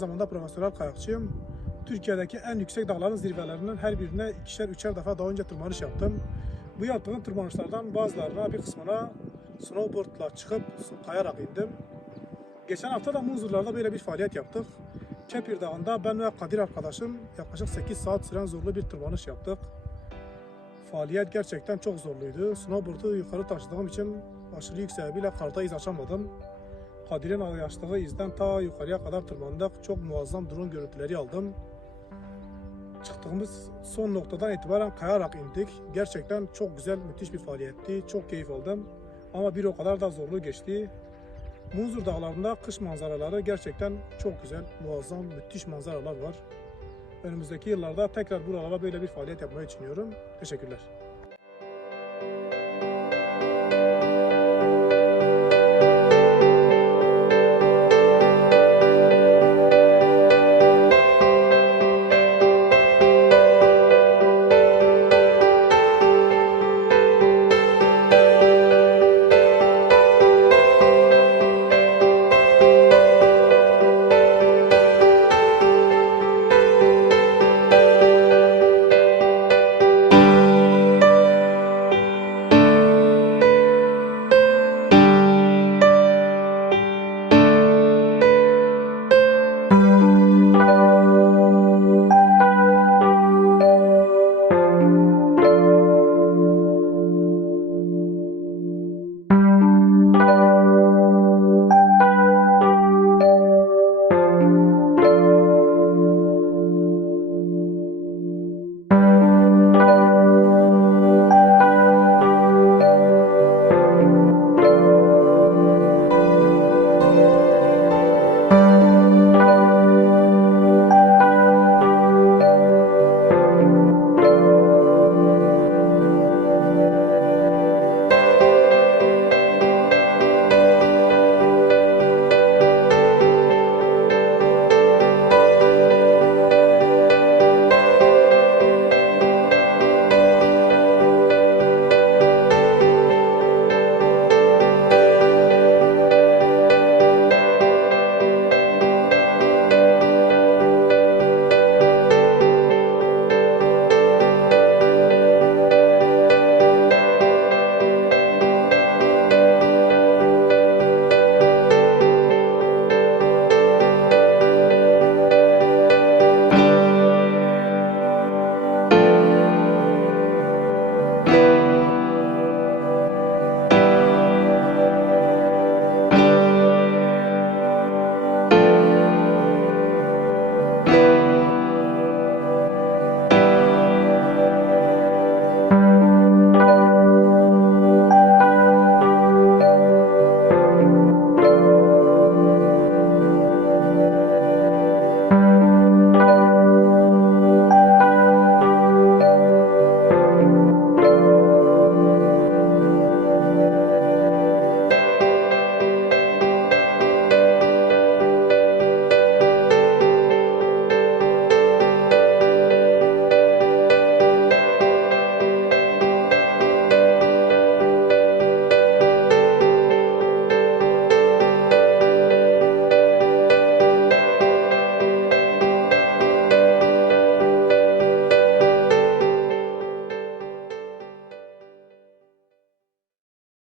profesyonel kayakçıyım. Türkiye'deki en yüksek dağların zirvelerinin her birine ikişer üçer defa daha önce tırmanış yaptım. Bu yaptığım tırmanışlardan bazılarına bir kısmına snowboardla çıkıp kayarak indim. Geçen hafta da Muzurlar'da böyle bir faaliyet yaptık. Kepir Dağı'nda ben ve Kadir arkadaşım yaklaşık 8 saat süren zorlu bir tırmanış yaptık. Faaliyet gerçekten çok zorluydu. Snowboard'u yukarı taşıdığım için aşırı yük sebebiyle karda iz açamadım. Kadir'in açtığı izden ta yukarıya kadar tırmandık. Çok muazzam drone görüntüleri aldım. Çıktığımız son noktadan itibaren kayarak indik. Gerçekten çok güzel, müthiş bir faaliyetti. Çok keyif aldım. Ama bir o kadar da zorlu geçti. Munzur Dağları'nda kış manzaraları gerçekten çok güzel, muazzam, müthiş manzaralar var. Önümüzdeki yıllarda tekrar buralara böyle bir faaliyet yapmayı düşünüyorum. Teşekkürler.